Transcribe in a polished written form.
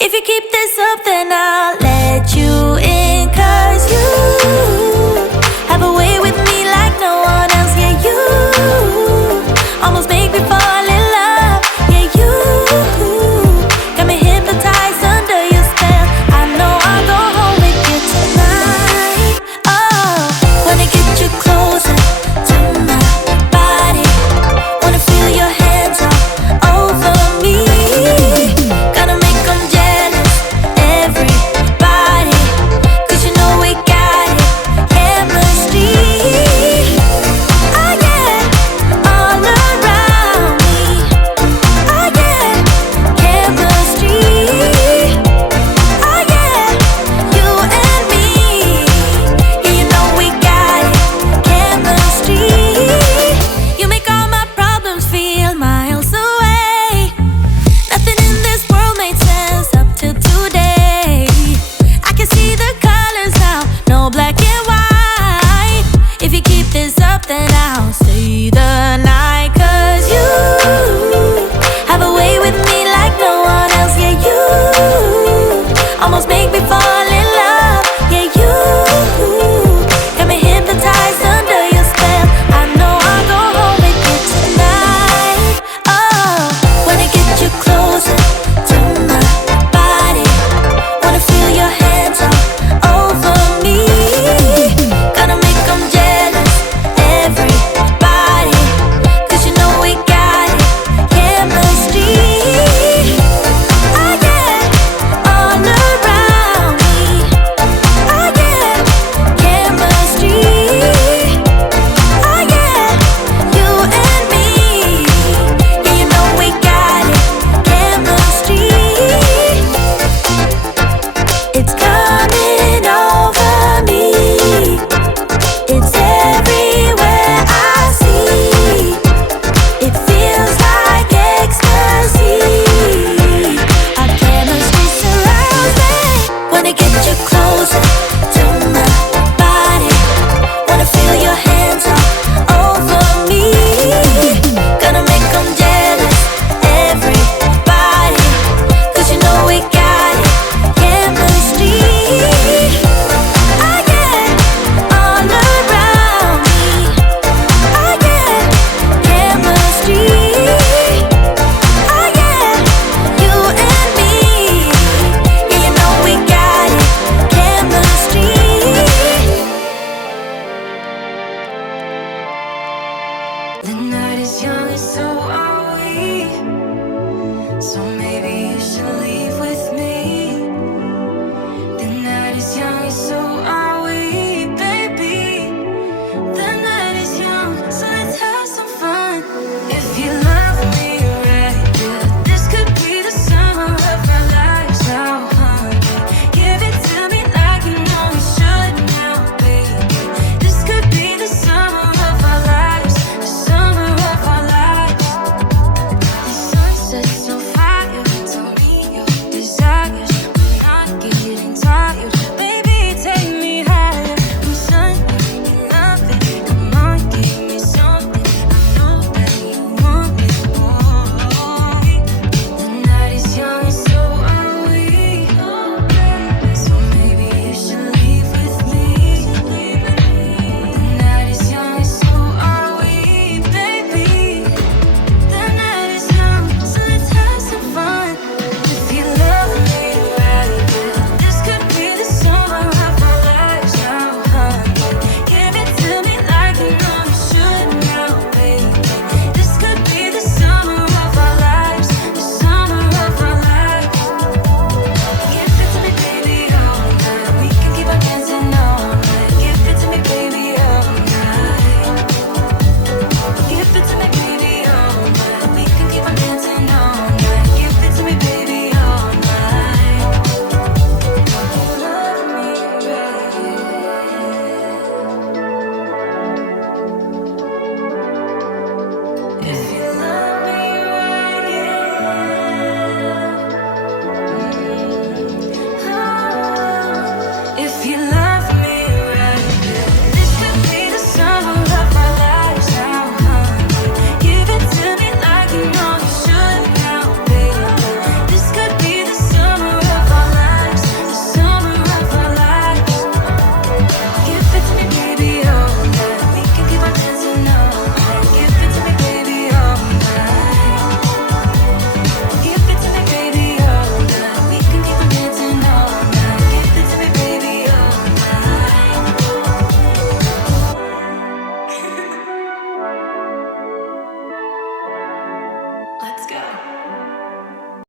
If you keep this up, then I'll let you in. 'Cause you have a way with me like no one else. Yeah, you almost make me fall in love. Yeah, you got me hypnotized under your spell. I know I'll go home with you tonight. Oh, wanna get you closer to my body. Wanna feel your hands all over me. Gonna make them jealous, everybody. 'Cause you know we got it, chemistry. Oh yeah, all around me. Oh yeah, chemistry. Oh yeah, you and me. Yeah, you know we got it, chemistry. You make all my problems feel miles away. Nothing in this world made sense up till today. I can see the colors now, no black and white. If you keep this up, then I'll stay the night. 'Cause you have a way with me like no one else. Yeah, you almost make me